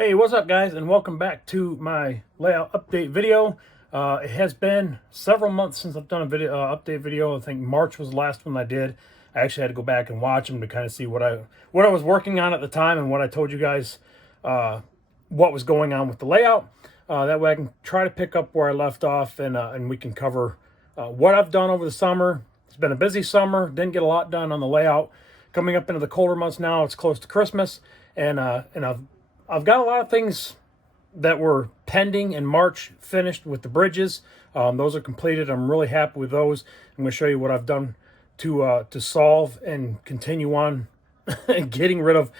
Hey, what's up guys, and welcome back to my layout update video. It has been several months since I've done a video update video. I think March was the last one I did. I actually had to go back and watch them to kind of see what I was working on at the time and what I told you guys what was going on with the layout. That way I can try to pick up where I left off, and we can cover what I've done over the summer. It's been a busy summer. Didn't get a lot done on the layout. Coming up into the colder months now. It's close to Christmas, and I've got a lot of things that were pending in March finished with the bridges. Those are completed. I'm really happy with those. I'm going to show you what I've done to solve and continue on getting rid of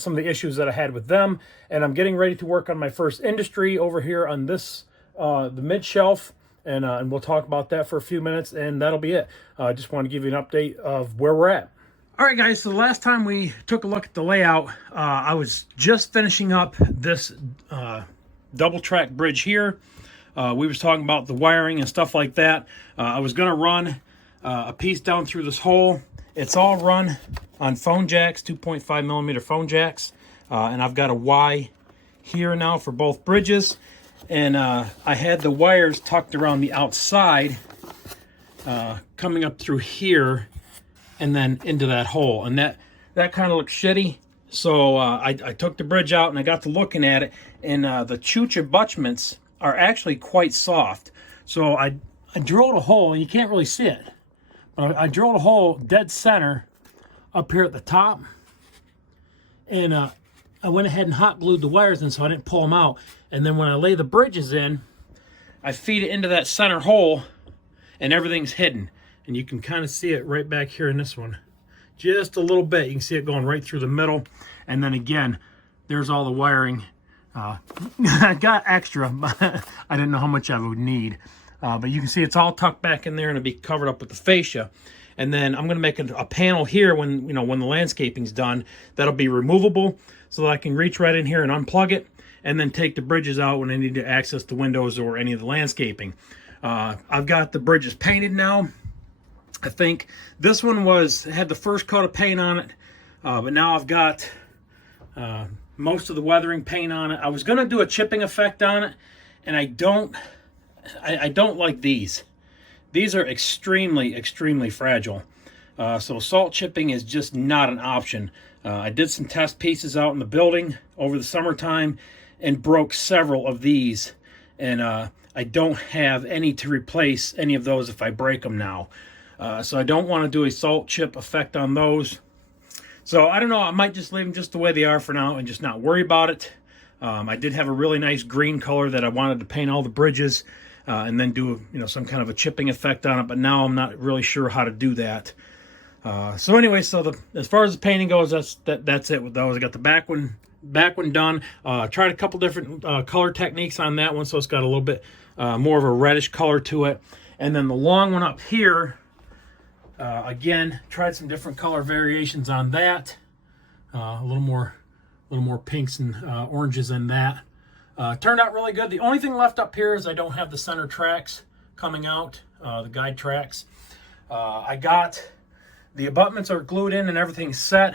some of the issues that I had with them. And I'm getting ready to work on my first industry over here on this, the mid shelf. And we'll talk about that for a few minutes, and that'll be it. I just want to give you an update of where we're at. All right, guys, so the last time we took a look at the layout, I was just finishing up this double track bridge here. We was talking about the wiring and stuff like that. I was going to run a piece down through this hole. It's all run on phone jacks, 2.5 millimeter phone jacks. And I've got a Y here now for both bridges. And I had the wires tucked around the outside, coming up through here and then into that hole, and that kind of looks shitty. So I took the bridge out and I got to looking at it, and the chooch abutments are actually quite soft. So I drilled a hole, and you can't really see it, but I drilled a hole dead center up here at the top, and I went ahead and hot glued the wires in so I didn't pull them out. And then when I lay the bridges in, I feed it into that center hole, and everything's hidden. And you can kind of see it right back here in this one. Just a little bit. You can see it going right through the middle. And then again, there's all the wiring. I got extra, but I didn't know how much I would need. But you can see it's all tucked back in there, and it'll be covered up with the fascia. And then I'm going to make a panel here when the landscaping's done. That'll be removable so that I can reach right in here and unplug it, and then take the bridges out when I need to access the windows or any of the landscaping. I've got the bridges painted now. I think this one had the first coat of paint on it, but now I've got most of the weathering paint on it. I was going to do a chipping effect on it, and I don't like these. These are extremely, extremely fragile. So salt chipping is just not an option. I did some test pieces out in the building over the summertime and broke several of these, and I don't have any to replace any of those if I break them now. So I don't want to do a salt chip effect on those. So I don't know, I might just leave them just the way they are for now and just not worry about it. I did have a really nice green color that I wanted to paint all the bridges and then do some kind of a chipping effect on it, but now I'm not really sure how to do that. So anyway, as far as the painting goes, that's it with those. I got the back one done. Tried a couple different color techniques on that one, so it's got a little bit more of a reddish color to it. And then the long one up here, again, tried some different color variations on that. A little more pinks and oranges in that. Turned out really good. The only thing left up here is I don't have the center tracks coming out, the guide tracks. I got the abutments are glued in and everything's set.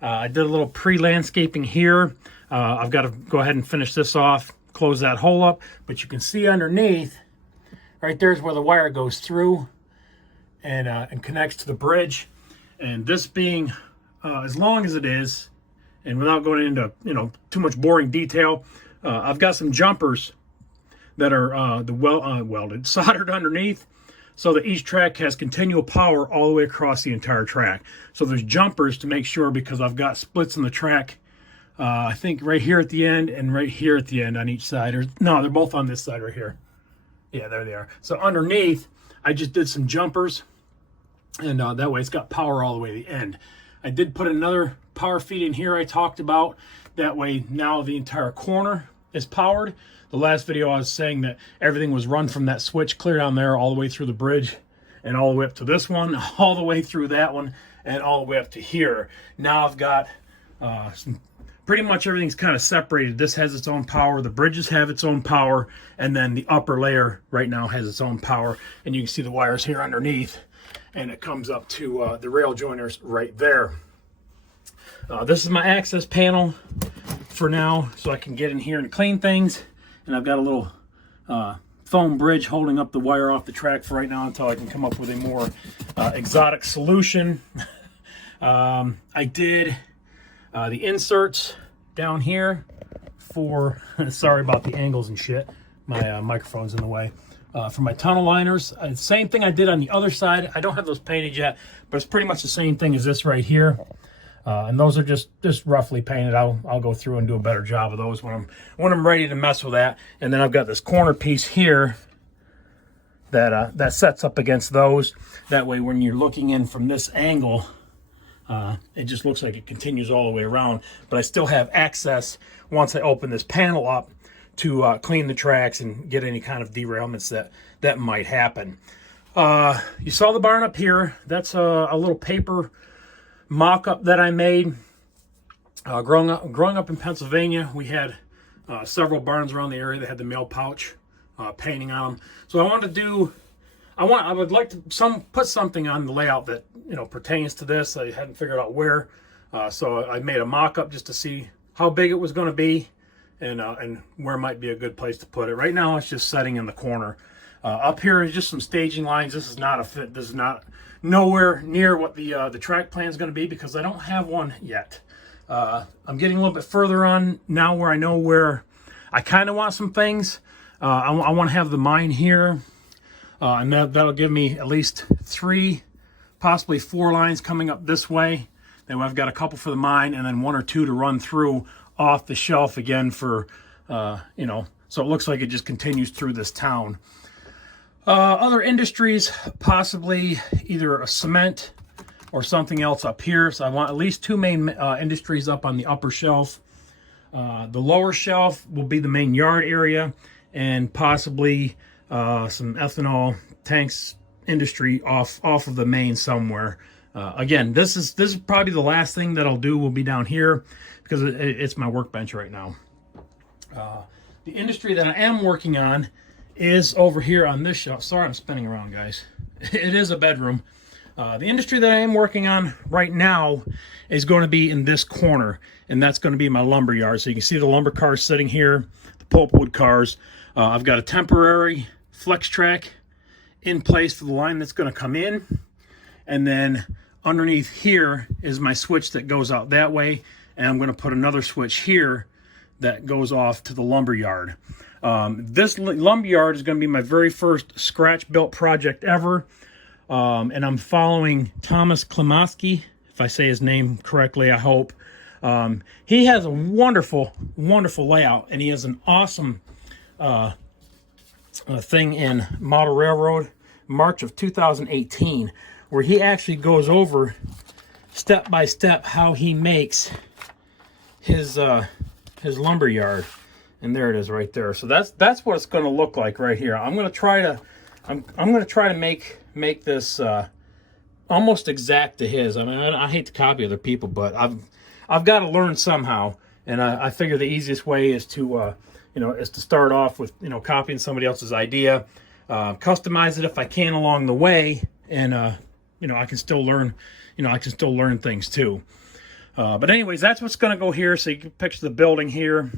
I did a little pre-landscaping here. I've got to go ahead and finish this off, close that hole up. But you can see underneath, right there's where the wire goes through and connects to the bridge. And this being as long as it is, and without going into too much boring detail, I've got some jumpers that are welded, soldered underneath, so that each track has continual power all the way across the entire track. So there's jumpers to make sure, because I've got splits in the track, I think right here at the end and right here at the end on each side. No, they're both on this side right here. Yeah, there they are. So underneath, I just did some jumpers, and that way it's got power all the way to the end. I did put another power feed in here I talked about. That way now the entire corner is powered. The last video I was saying that everything was run from that switch clear down there all the way through the bridge and all the way up to this one, all the way through that one, and all the way up to here. Now I've got pretty much everything's kind of separated. This has its own power, the bridges have its own power, and then the upper layer right now has its own power. And you can see the wires here underneath, and it comes up to the rail joiners right there. This is my access panel for now so I can get in here and clean things. And I've got a little foam bridge holding up the wire off the track for right now until I can come up with a more exotic solution. I did the inserts down here for, sorry about the angles and shit, my microphone's in the way, for my tunnel liners. Same thing I did on the other side. I don't have those painted yet, but it's pretty much the same thing as this right here. And those are just roughly painted. I'll go through and do a better job of those when I'm ready to mess with that. And then I've got this corner piece here that sets up against those. That way, when you're looking in from this angle, it just looks like it continues all the way around. But I still have access once I open this panel up to clean the tracks and get any kind of derailments that might happen. You saw the barn up here. That's a little paper mock-up that I made. Growing up in Pennsylvania, we had several barns around the area that had the mail pouch painting on them. So I would like to put something on the layout that pertains to this. I hadn't figured out where, so I made a mock-up just to see how big it was going to be and where might be a good place to put it. Right now, it's just setting in the corner. Up here is just some staging lines. This is not a fit. This is not nowhere near what the track plan is going to be because I don't have one yet. I'm getting a little bit further on now where I know where I kind of want some things. I want to have the mine here, and that'll give me at least 3, possibly 4 lines coming up this way. Then I've got a couple for the mine, and then 1 or 2 to run through off the shelf again for, so it looks like it just continues through this town. Other industries, possibly either a cement or something else up here. So I want at least 2 main industries up on the upper shelf. The lower shelf will be the main yard area, and possibly some ethanol tanks industry off of the main somewhere. Again, this is probably the last thing that I'll do will be down here because it's my workbench right now. The industry that I am working on is over here on this shelf. Sorry, I'm spinning around, guys. It is a bedroom. The industry that I am working on right now is going to be in this corner, and that's going to be my lumber yard. So you can see the lumber cars sitting here, the pulpwood cars. I've got a temporary flex track in place for the line that's going to come in, and then underneath here is my switch that goes out that way, and I'm going to put another switch here that goes off to the lumber yard. This lumber yard is going to be my very first scratch-built project ever, and I'm following Thomas Klimovsky, if I say his name correctly, I hope. He has a wonderful, wonderful layout, and he has an awesome thing in Model Railroad, March of 2018, where he actually goes over step by step how he makes his lumber yard. And there it is right there. So that's what it's going to look like right here. I'm going to try to make this almost exact to his. I mean, I hate to copy other people, but I've got to learn somehow. And I figure the easiest way is to start off with copying somebody else's idea, customize it if I can along the way, and I can still learn. I can still learn things too. But anyways, that's what's going to go here. So you can picture the building here.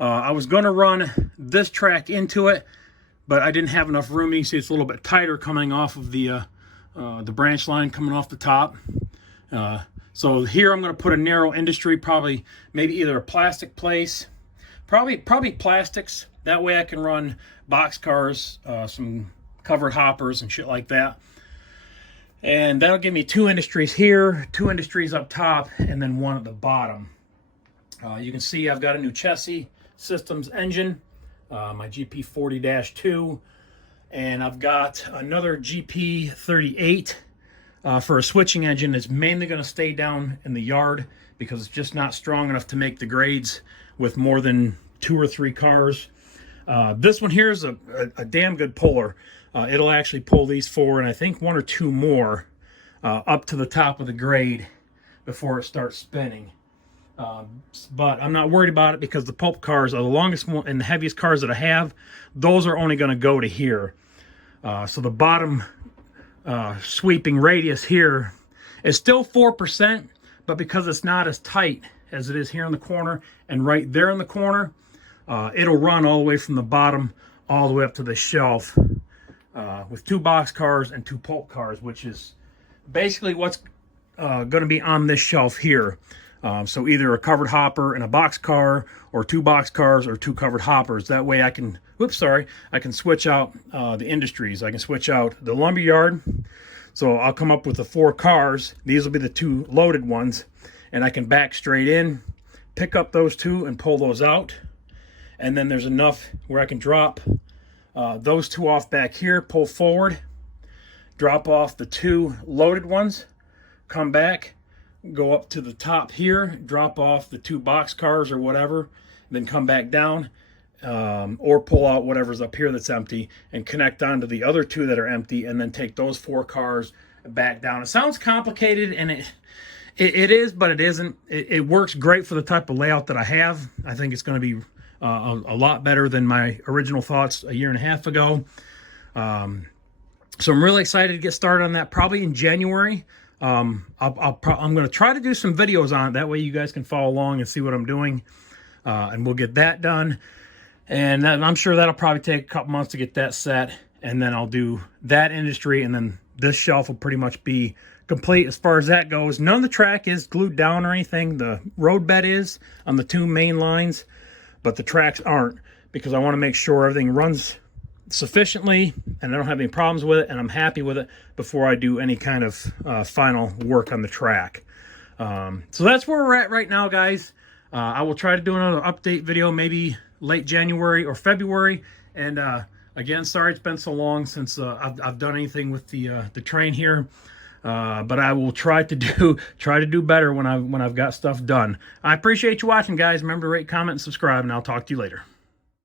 I was going to run this track into it, but I didn't have enough room. You can see it's a little bit tighter coming off of the branch line coming off the top. So here I'm going to put a narrow industry, probably maybe either a plastic place, probably plastics. That way I can run box cars, some covered hoppers and shit like that. And that'll give me 2 industries here, 2 industries up top, and then 1 at the bottom. You can see I've got a new chassis systems engine, my GP40-2, and I've got another GP38 for a switching engine. It's mainly going to stay down in the yard because it's just not strong enough to make the grades with more than 2 or 3 cars. This one here is a damn good puller. It'll actually pull these 4 and I think 1 or 2 more up to the top of the grade before it starts spinning. But I'm not worried about it because the pulp cars are the longest one and the heaviest cars that I have. Those are only going to go to here. So the bottom sweeping radius here is still 4%, but because it's not as tight as it is here in the corner and right there in the corner. It'll run all the way from the bottom all the way up to the shelf with 2 box cars and 2 pulp cars, which is basically what's going to be on this shelf here. So either a covered hopper and a box car, or 2 box cars or 2 covered hoppers. That way I can, I can switch out the industries. I can switch out the lumberyard. So I'll come up with the 4 cars. These will be the 2 loaded ones, and I can back straight in, pick up those 2 and pull those out. And then there's enough where I can drop those 2 off back here, pull forward, drop off the 2 loaded ones, come back, go up to the top here, drop off the 2 box cars or whatever, then come back down, or pull out whatever's up here that's empty and connect onto the other 2 that are empty, and then take those 4 cars back down. It sounds complicated, and it is, but it isn't. It works great for the type of layout that I have. I think it's going to be a lot better than my original thoughts a year and a half ago. So I'm really excited to get started on that, probably in January. I'm going to try to do some videos on it. That way you guys can follow along and see what I'm doing. And we'll get that done. And I'm sure that'll probably take a couple months to get that set. And then I'll do that industry. And then this shelf will pretty much be complete as far as that goes. None of the track is glued down or anything. The road bed is on the 2 main lines, but the tracks aren't, because I want to make sure everything runs sufficiently and I don't have any problems with it and I'm happy with it before I do any kind of final work on the track. So that's where we're at right now, guys. I will try to do another update video maybe late January or February. And again, sorry it's been so long since I've done anything with the train here. But I will try to do better when I've got stuff done. I appreciate you watching, guys. Remember to rate, comment, and subscribe, and I'll talk to you later.